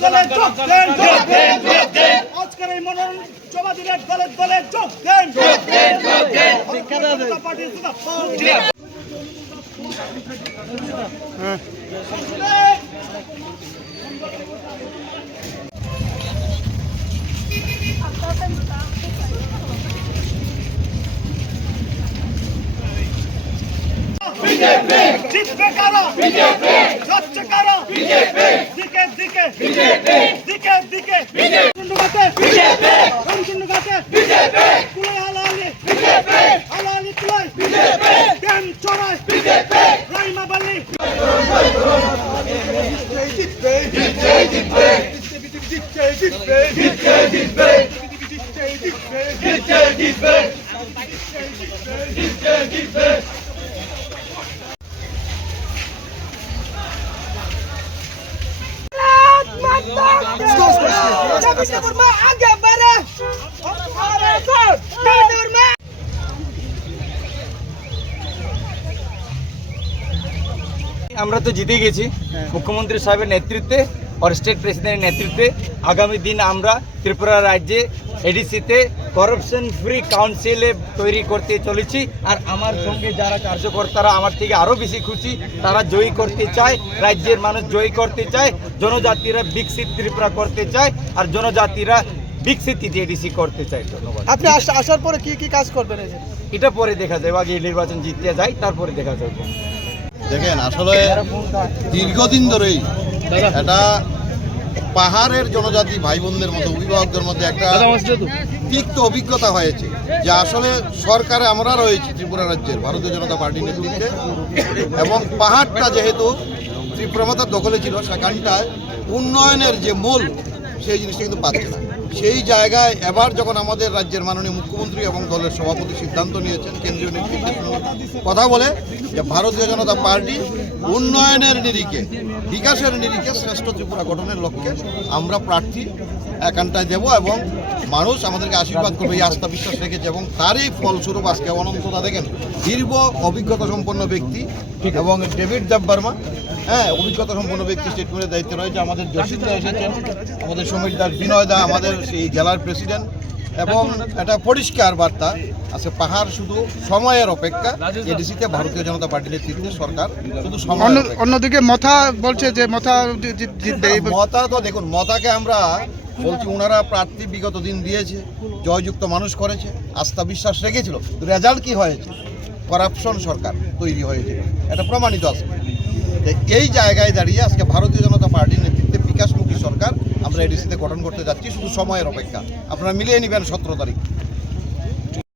দলে যোগ দেন, আজকের এই মনোনয়ন জমা দিলে দলে যোগ দেন। পার্টি জিতবে কারা? বিজেপি। যাচ্ছে কারা? বিজেপি। দিকে দিকে বিজেপি, দিকে দিকে বিজেপি, বিজেপি, রামচন্দ্রঘাটে BJP, Kulai Halali BJP, Halali Kulai BJP, ড্যাম চড়াই বিজেপি, রাইমাবালি জিতবে, জিতবে, জিতবে, জিতবে, জিতবে, জিতবে, জিতবে, জিতবে, জিতবে, জিতবে, জিতবে। আমরা তো জিতে গেছি মুখ্যমন্ত্রী সাহেবের নেতৃত্বে আর স্টেট প্রেসিডেন্টের নেতৃত্বে। আগামী দিন আমরা ত্রিপুরা রাজ্যে এডিসিতে করাপশন ফ্রি কাউন্সিলে তৈরি করতে চলেছি। আর আমার সঙ্গে যারা কার্যকর্তারা আমার থেকে আরও বেশি খুশি, তারা জয়ী করতে চায়, রাজ্যের মানুষ জয়ী করতে চায়, জনজাতিরা বিকশিত ত্রিপুরা করতে চায়, আর জনজাতিরা বিকশিত এডিসি করতে চায়। ধন্যবাদ। আপনি আসার পরে কি কি কাজ করবেন? এটা পরে দেখা যাবে, আগে নির্বাচন জিততে যাই, তারপরে দেখা যাবে। দেখেন, আসলে দীর্ঘদিন ধরেই এটা পাহাড়ের জনজাতি ভাই বোনদের মতো অভিভাবকদের মধ্যে একটা তিক্ত অভিজ্ঞতা হয়েছে যে আসলে সরকারে আমরা রয়েছি ত্রিপুরা রাজ্যের ভারতীয় জনতা পার্টির নেতৃত্বে, এবং পাহাড়টা যেহেতু ত্রিপুরা মাতার দখলে ছিল, সেখানটায় উন্নয়নের যে মূল সেই জিনিসটা কিন্তু পাচ্ছে না। সেই জায়গায় এবার যখন আমাদের রাজ্যের মাননীয় মুখ্যমন্ত্রী এবং দলের সভাপতি সিদ্ধান্ত নিয়েছেন কেন্দ্রীয় নেতৃত্বের কথা বলে যে ভারতীয় জনতা পার্টি উন্নয়নের নিরিখে, বিকাশের নিরিখে শ্রেষ্ঠ ত্রিপুরা গঠনের লক্ষ্যে আমরা প্রার্থী একান্তায় দেব, এবং মানুষ আমাদেরকে আশীর্বাদ করবে এই আস্থা বিশ্বাস রেখেছে, এবং তারই ফলস্বরূপ আজকে অনন্তদা দেখেন দীর্ঘ অভিজ্ঞতা সম্পন্ন ব্যক্তি, এবং ডেভিড দেববর্মা অভিজ্ঞতা সম্পন্ন ব্যক্তি স্টেট কমিটির দায়িত্বে রয়েছে, আমাদের জসিন্দা এসেছেন, আমাদের সমীর দাস, বিনয় দা, আমাদের সেই জেলার প্রেসিডেন্ট, এবং এটা পরিষ্কার বার্তা আছে পাহাড় শুধু সময়ের অপেক্ষা। এডিসিতে ভারতীয় জনতা পার্টির নেতৃত্বে সরকার শুধু সময়। অন্যদিকে মথা বলছে যে মথা জিতবে। মথা তো দেখুন, মথাকে আমরা বলছি ওনারা প্রার্থী বিগত দিন দিয়েছে, জয়যুক্ত মানুষ করেছে, আস্থা বিশ্বাস রেখেছিল, রেজাল্ট কি হয়েছে? করাপশন সরকার তৈরি হয়েছিল, এটা প্রমাণিত আছে। এই জায়গায় দাঁড়িয়ে আজকে ভারতীয় জনতা পার্টির নেতৃত্বে বিকাশমুখী সরকার আমরা এডিসিতে গঠন করতে যাচ্ছি, শুধু সময়ের অপেক্ষা। আপনারা মিলিয়ে নেবেন 17 তারিখ।